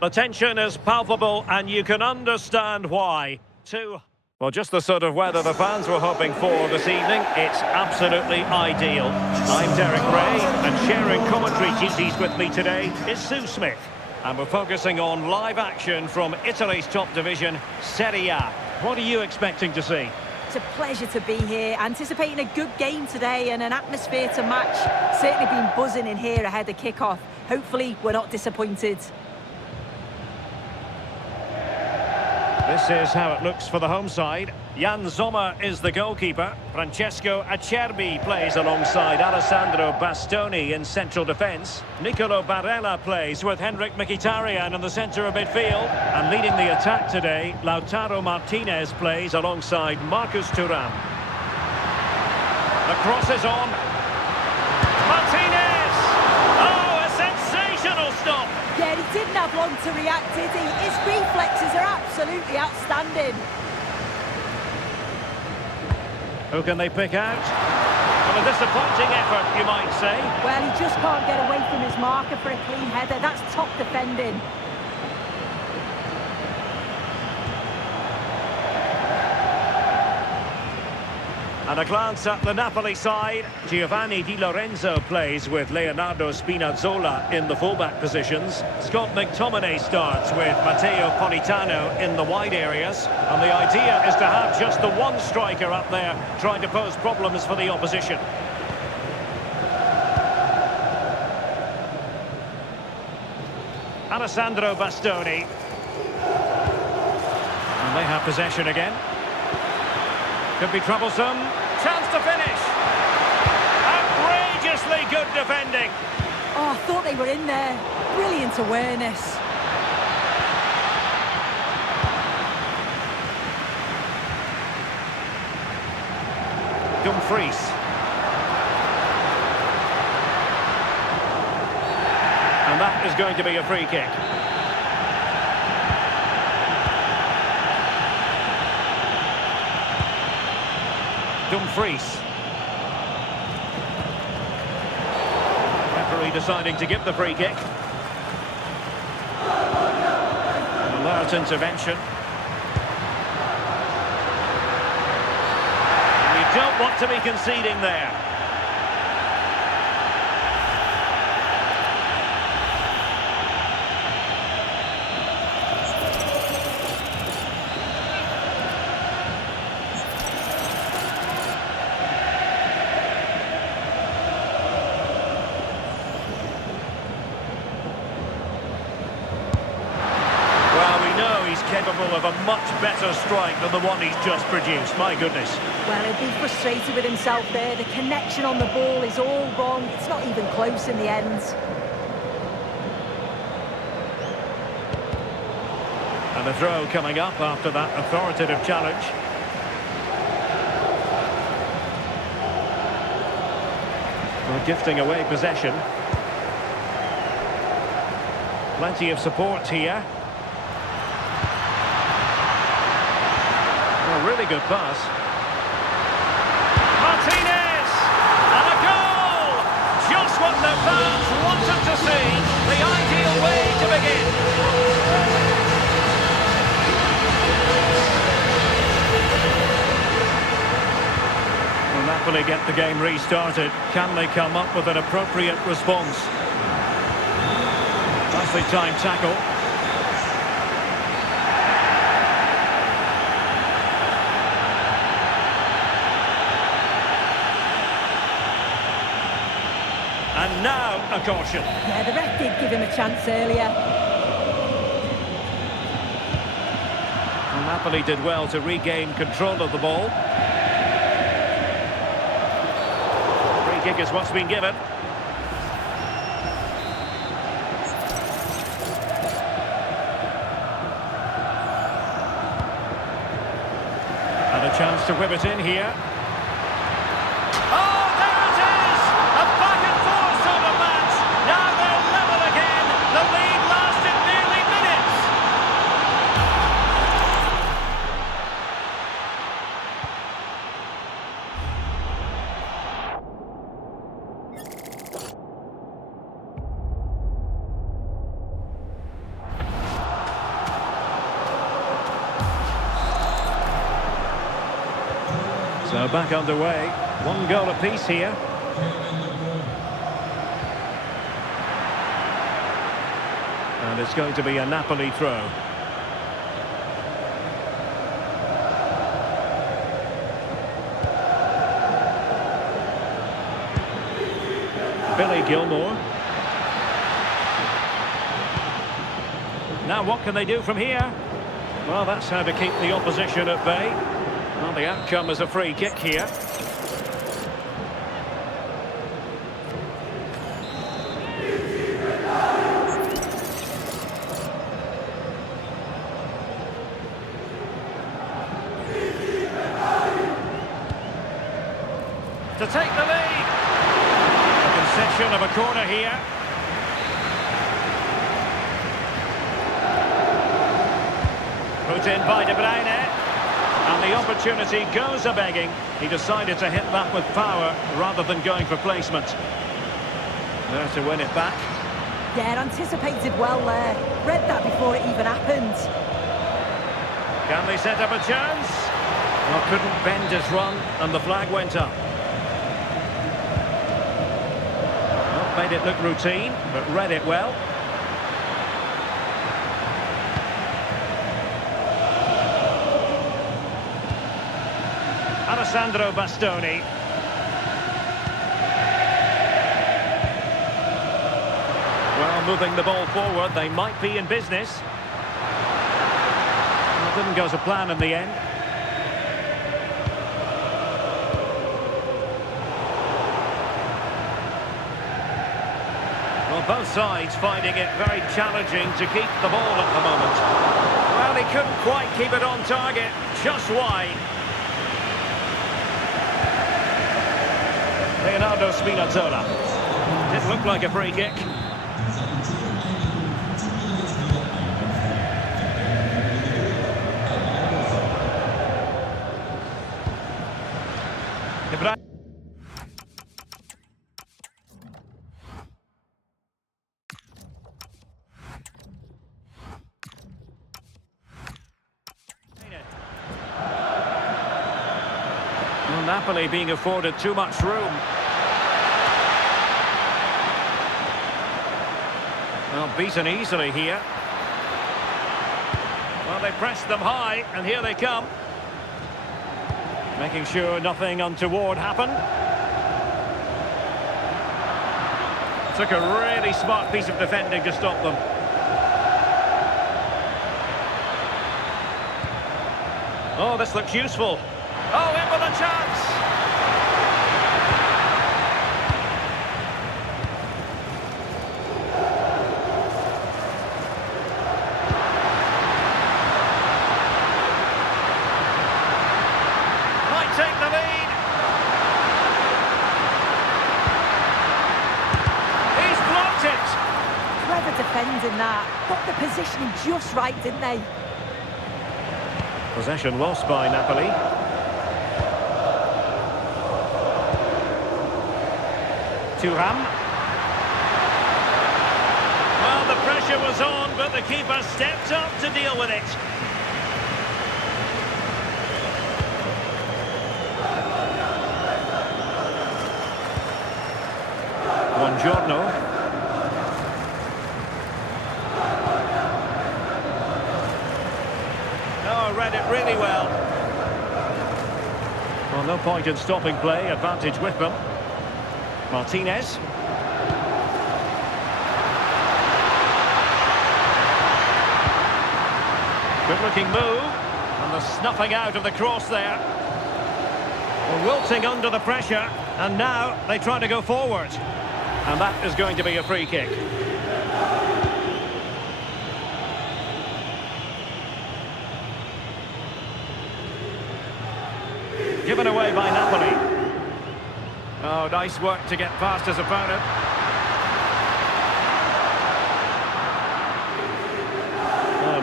The tension is palpable and you can understand why. Well, just the sort of weather the fans were hoping for this evening. It's absolutely ideal. I'm Derek Ray, and sharing commentary duties with me today is Sue Smith. And we're focusing on live action from Italy's top division, Serie A. What are you expecting to see? It's a pleasure to be here, anticipating a good game today and an atmosphere to match. Certainly been buzzing in here ahead of kick-off. Hopefully we're not disappointed. This is how it looks for the home side. Jan Sommer is the goalkeeper. Francesco Acerbi plays alongside Alessandro Bastoni in central defence. Nicolo Barella plays with Henrik Mkhitaryan in the centre of midfield. And leading the attack today, Lautaro Martinez plays alongside Marcus Thuram. The cross is on. Martinez! Oh, a sensational stop! Yeah, he didn't have long to react, did he? His reflexes are absolutely outstanding. Who can they pick out? Well, a disappointing effort, you might say. Well, he just can't get away from his marker for a clean header. That's top defending. And a glance at the Napoli side. Giovanni Di Lorenzo plays with Leonardo Spinazzola in the fullback positions. Scott McTominay starts with Matteo Politano in the wide areas. And the idea is to have just the one striker up there trying to pose problems for the opposition. Alessandro Bastoni. And they have possession again. Could be troublesome. Chance to finish. Outrageously good defending. Oh, I thought they were in there. Brilliant awareness. Dumfries. And that is going to be a free kick. Dumfries. Referee deciding to give the free kick. An alert intervention. And you don't want to be conceding there. Capable of a much better strike than the one he's just produced. My goodness. Well, he'll be frustrated with himself there. The connection on the ball is all wrong. It's not even close in the end. And the throw coming up after that authoritative challenge. We're gifting away possession. Plenty of support here. A really good pass. Martinez! And a goal! Just what the fans wanted to see. The ideal way to begin. Will Napoli get the game restarted? Can they come up with an appropriate response? Nicely timed tackle. And now a caution. Yeah, the ref did give him a chance earlier. Well, Napoli did well to regain control of the ball. Free kick is what's been given. And a chance to whip it in here. So back underway. One goal apiece here. And it's going to be a Napoli throw. Billy Gilmore. Now what can they do from here? Well, that's how to keep the opposition at bay. Well, the outcome is a free kick here. To take the lead. A concession of a corner here. Put in by De Bruyne. And the opportunity goes a-begging. He decided to hit that with power rather than going for placement. There to win it back. Yeah, anticipated well there. Read that before it even happened. Can they set up a chance? Well, couldn't bend his run and the flag went up. Well, made it look routine, but read it well. Alessandro Bastoni. Well, moving the ball forward, they might be in business. Well, it didn't go to plan in the end. Well, both sides finding it very challenging to keep the ball at the moment. Well, he couldn't quite keep it on target, just wide. Leonardo Spinazzola. Didn't look like a free kick. De Bruyne. Well, Napoli being afforded too much room. Well, beaten easily here. Well, they pressed them high, and here they come. Making sure nothing untoward happened. Took a really smart piece of defending to stop them. Oh, this looks useful. Oh, in with a chance! Might take the lead. He's blocked it. Clever defending that. Got the positioning just right, didn't they? Possession lost by Napoli. Thuram. Well, the pressure was on, but the keeper stepped up to deal with it. Buongiorno. Oh, read it really well. Well, no point in stopping play, advantage with them. Martinez. Good looking move. And the snuffing out of the cross there. Well, wilting under the pressure. And now they try to go forward. And that is going to be a free kick. Given away by Napoli. Oh, nice work to get past his opponent.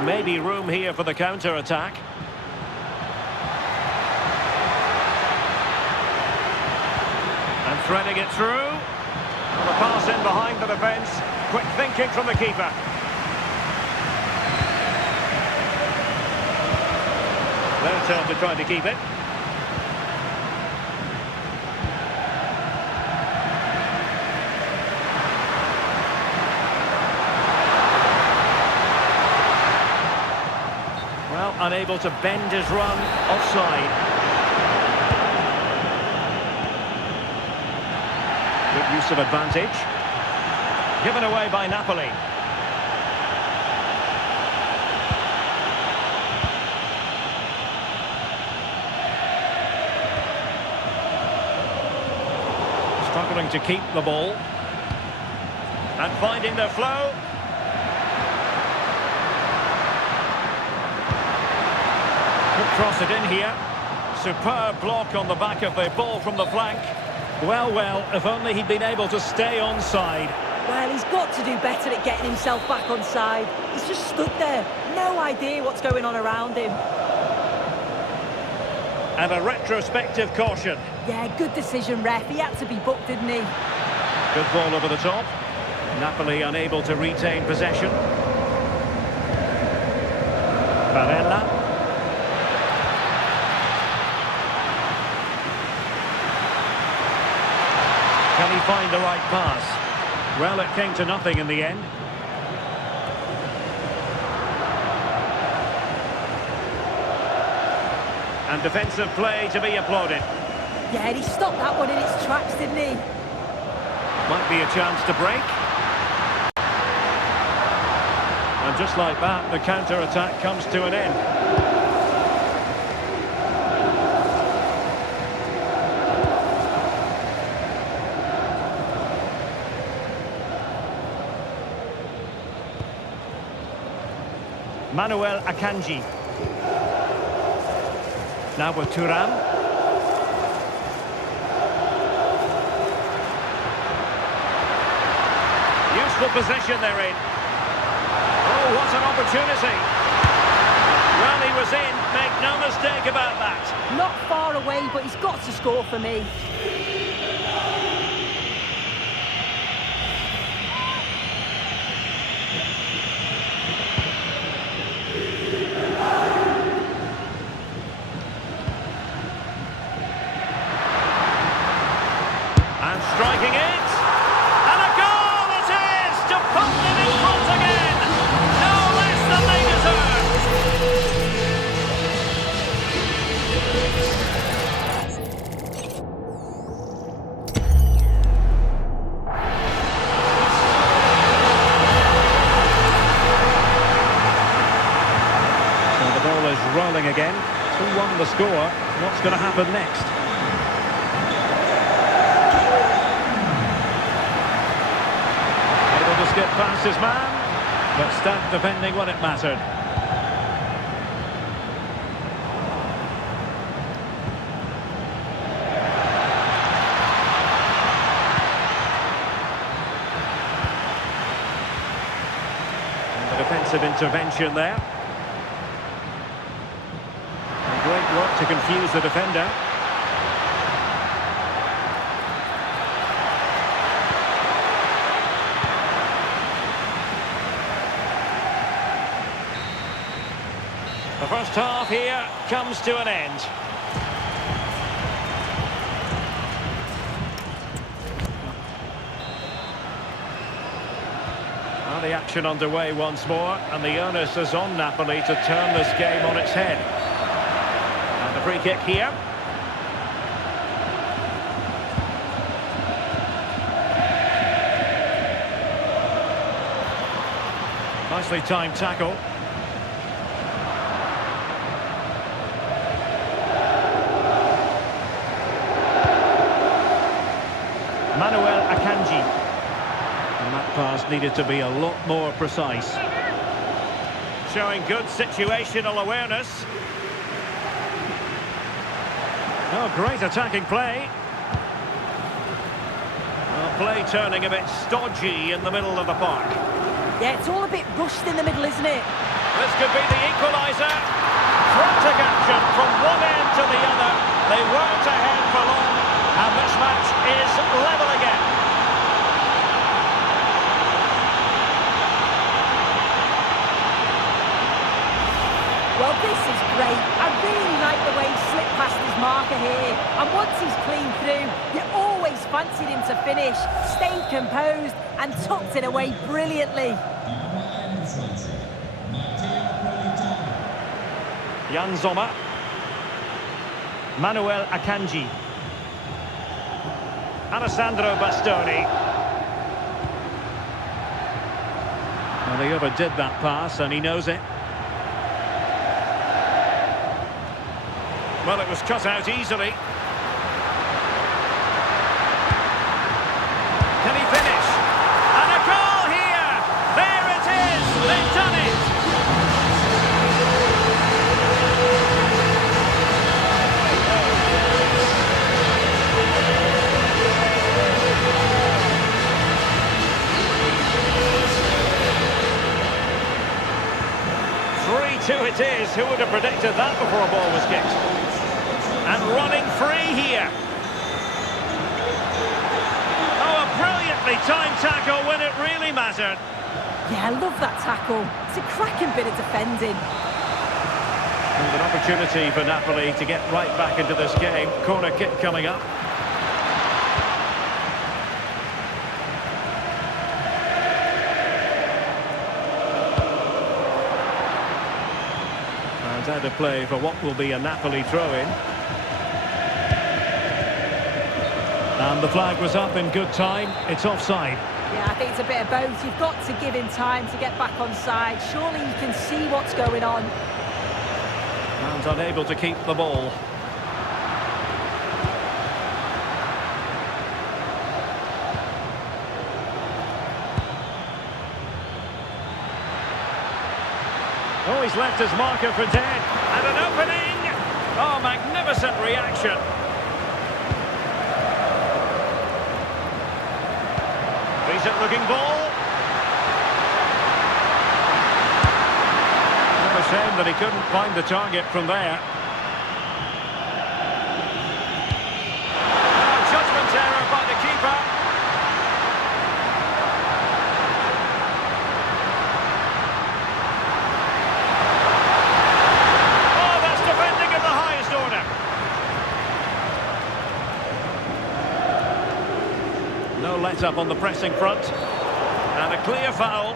Maybe room here for the counter-attack. And threading it through. Well, the pass in behind the defence. Quick thinking from the keeper. Their turn to try to keep it. unable to bend his run. Offside. Good use of advantage. Given away by Napoli. Struggling to keep the ball. And finding the flow. Could cross it in here. Superb block on the back of the ball from the flank. Well, if only he'd been able to stay onside. Well, he's got to do better at getting himself back onside. He's just stood there. No idea what's going on around him. And a retrospective caution. Yeah, good decision, ref. He had to be booked, didn't he? Good ball over the top. Napoli unable to retain possession. Barella. Can he find the right pass? Well, it came to nothing in the end. And defensive play to be applauded. Yeah, he stopped that one in its tracks, didn't he? Might be a chance to break. And just like that, the counter-attack comes to an end. Manuel Akanji. Now with Thuram. Useful position they're in. Oh, what an opportunity. Well, he was in. Make no mistake about that. Not far away, but he's got to score for me. Striking it, and a goal it is to put them in front again. No less than they deserve. So the ball is rolling again. 2-1 the score. What's going to happen next? Get past his man, but stand defending when it mattered. And the defensive intervention there. And great work to confuse the defender. The first half here comes to an end. Well, the action underway once more, and the onus is on Napoli to turn this game on its head. And the free kick here. Nicely timed tackle. Manuel Akanji. And that pass needed to be a lot more precise. Showing good situational awareness. Oh, great attacking play. Well, play turning a bit stodgy in the middle of the park. Yeah, it's all a bit rushed in the middle, isn't it? This could be the equaliser. Frantic action from one end to the other. They weren't ahead for long. And this match is level again. Well, this is great. I really like the way he slipped past his marker here. And once he's clean through, you always fancied him to finish. Stayed composed and tucked it away brilliantly. Jan Sommer. Manuel Akanji. Alessandro Bastoni. Well, he overdid that pass and he knows it. Well, it was cut out easily. Can he finish? And a goal here! There it is! They've done it! It is. Who would have predicted that before a ball was kicked? And running free here. Oh, a brilliantly timed tackle when it really mattered. Yeah, I love that tackle. It's a cracking bit of defending. And an opportunity for Napoli to get right back into this game. Corner kick coming up. Out of play for what will be a Napoli throw-in. And the flag was up in good time. It's offside. Yeah, I think it's a bit of both. You've got to give him time to get back on side. Surely you can see what's going on. And unable to keep the ball. Oh, he's left his marker for dead. And an opening! Oh, magnificent reaction. Decent looking ball. What a shame that he couldn't find the target from there. Oh, judgment error by the keeper. Let up on the pressing front, and a clear foul.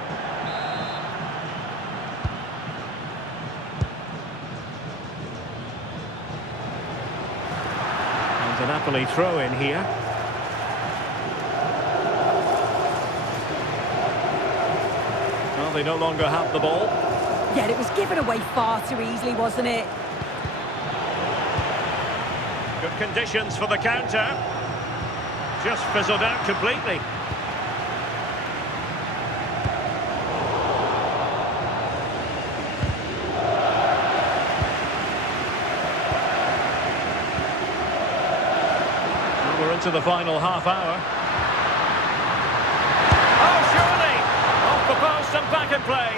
And a Napoli throw in here. Well, they no longer have the ball. Yeah, it was given away far too easily, wasn't it? Good conditions for the counter. Just fizzled out completely. Well, we're into the final half hour. Oh, surely! Off the post and back in play.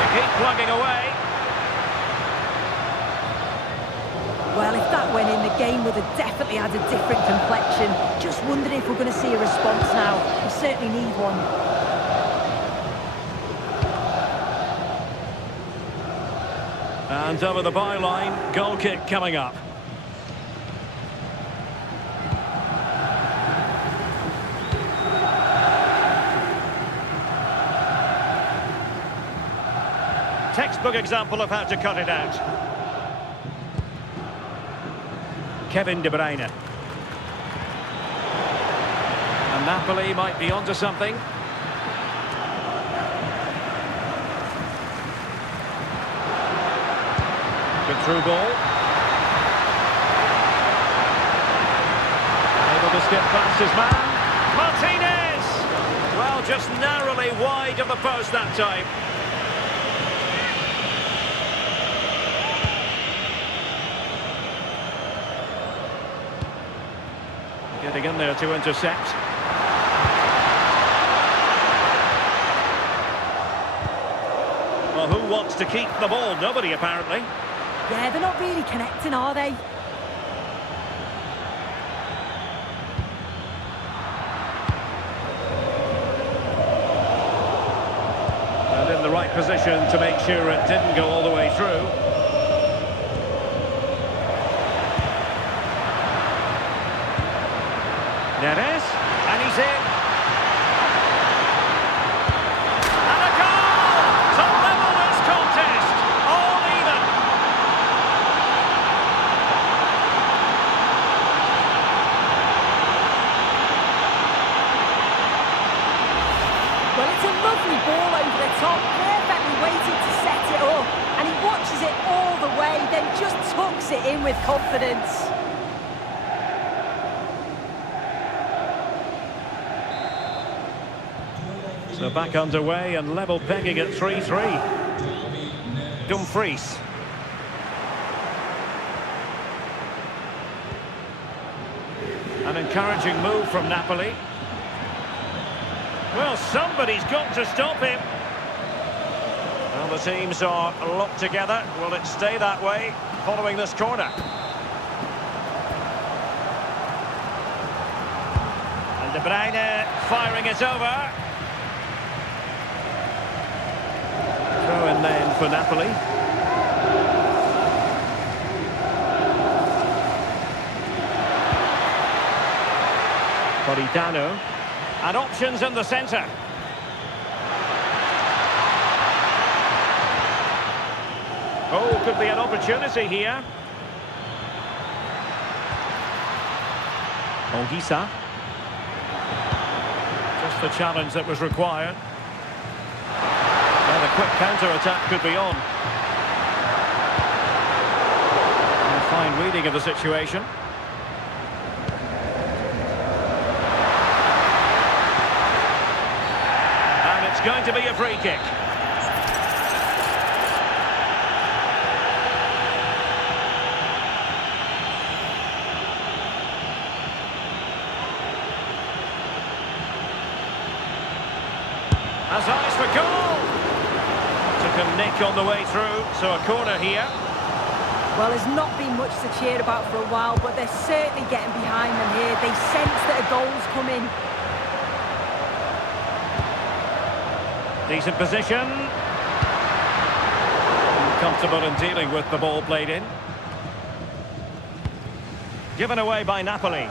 They keep plugging away. Well, if that went in, the game would have definitely had a different complexion. Just wondering if we're going to see a response now. We certainly need one. And over the byline, goal kick coming up. Textbook example of how to cut it out. Kevin De Bruyne. And Napoli might be onto something. Good through ball. Able to skip past his man. Martinez! Well, just narrowly wide of the post that time. Getting in there to intercept. Well, who wants to keep the ball? Nobody, apparently. Yeah, they're not really connecting, are they? And in the right position to make sure it didn't go all the way through. Neres, and he's in. And a goal to level this contest. Oh, locks it in with confidence. So back underway and level pegging at 3-3. Dumfries. An encouraging move from Napoli. Well, somebody's got to stop him. Well, the teams are locked together. Will it stay that way following this corner? And De Bruyne firing it over. Throw in then for Napoli. Politano. And options in the centre. Oh, could be an opportunity here. Olgisa. Just the challenge that was required. And a quick counter-attack could be on. And a fine reading of the situation. And it's going to be a free kick. Has eyes for goal. Took a nick on the way through, so a corner here. Well, there's not been much to cheer about for a while, but they're certainly getting behind them here. They sense that a goal's coming. Decent position. Comfortable in dealing with the ball played in. Given away by Napoli.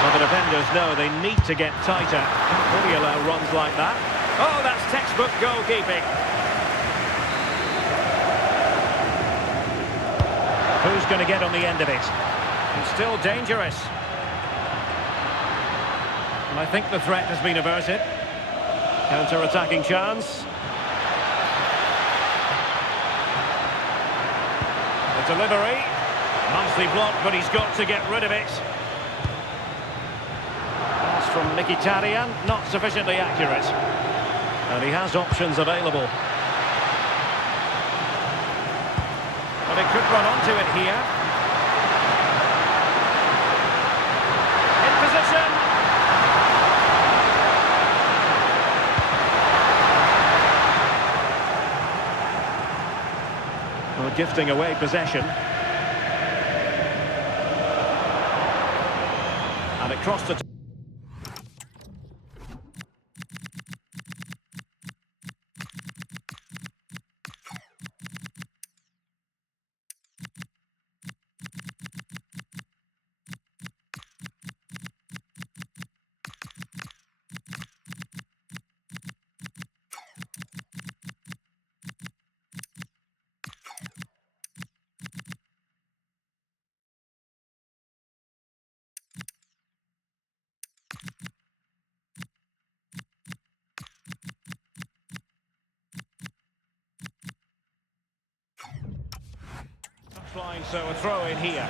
Well, the defenders know they need to get tighter. Can't really allow runs like that. Oh, that's textbook goalkeeping. Who's going to get on the end of it? It's still dangerous. And I think the threat has been averted. Counter-attacking chance. The delivery. Nicely blocked, but he's got to get rid of it. Pass from Mkhitaryan, not sufficiently accurate. And he has options available. But he could run onto it here. In position. Well, gifting away possession. And it crossed the... Touchline, so a throw in here.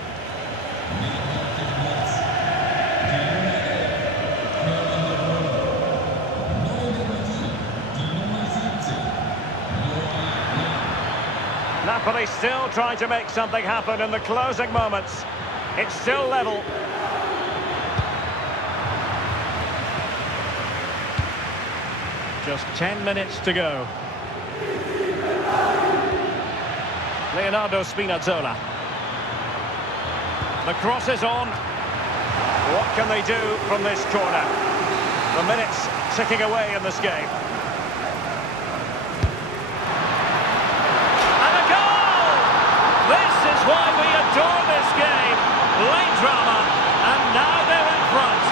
Napoli still trying to make something happen in the closing moments. It's still level. Just 10 minutes to go. Leonardo Spinazzola. The cross is on. What can they do from this corner? The minutes ticking away in this game. And a goal! This is why we adore this game. Late drama, and now they're in front.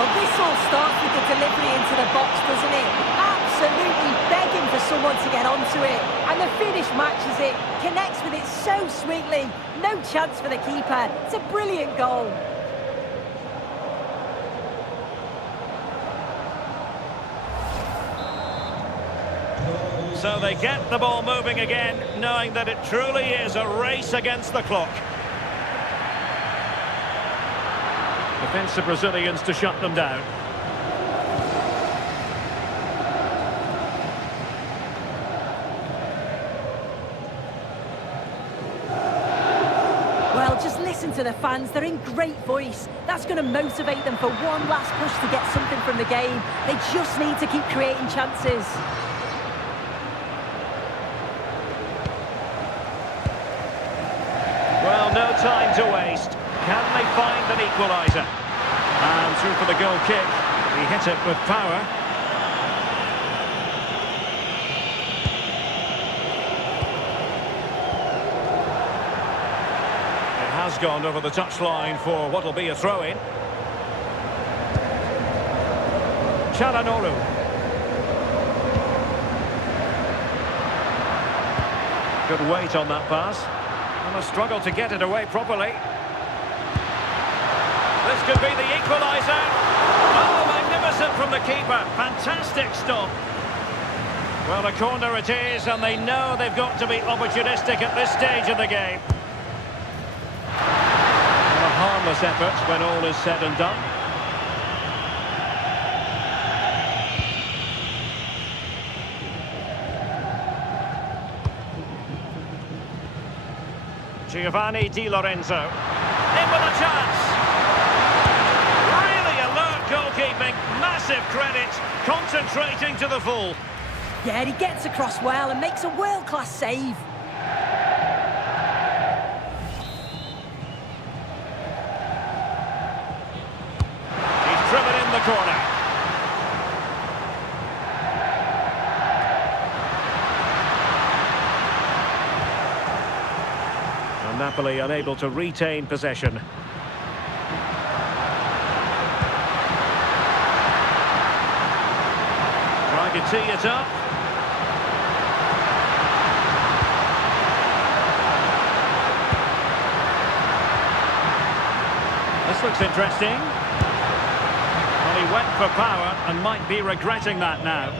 Well, this all starts with the delivery into the box, doesn't it? Absolutely begging for someone to get onto it. And the finish matches it, connects with it so sweetly. No chance for the keeper. It's a brilliant goal. So they get the ball moving again, knowing that it truly is a race against the clock. Defensive Brazilians to shut them down. Well, just listen to the fans. They're in great voice. That's going to motivate them for one last push to get something from the game. They just need to keep creating chances. Well, no time to waste. Can they find an equaliser? And through for the goal kick. He hit it with power. It has gone over the touchline for what will be a throw-in. Çalhanoğlu. Good weight on that pass. And a struggle to get it away properly. This could be the equaliser. Oh, magnificent from the keeper. Fantastic stop. Well, a corner it is, and they know they've got to be opportunistic at this stage of the game. And a harmless effort when all is said and done. Giovanni Di Lorenzo. In with a chance. Really alert goalkeeping. Massive credit. Concentrating to the full. Yeah, he gets across well and makes a world-class save. He's driven in the corner. And Napoli unable to retain possession. Trying to tee it up. This looks interesting. Well, he went for power and might be regretting that now.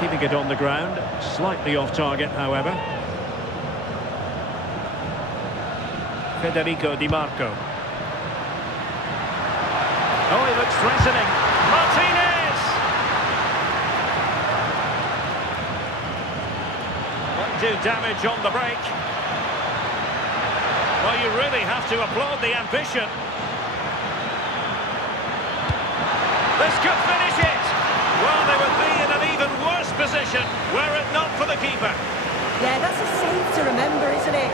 Keeping it on the ground, slightly off target, however. Federico Di Marco. Oh, he looks threatening. Martinez! Might do damage on the break. Well, you really have to applaud the ambition. This could finish it! Well, they would be in an even worse position were it not for the keeper. Yeah, that's a save to remember, isn't it?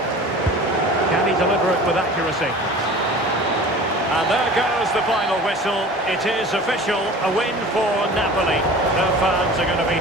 Can he deliver it with accuracy? And there goes the final whistle. It is official, a win for Napoli. No fans are going to be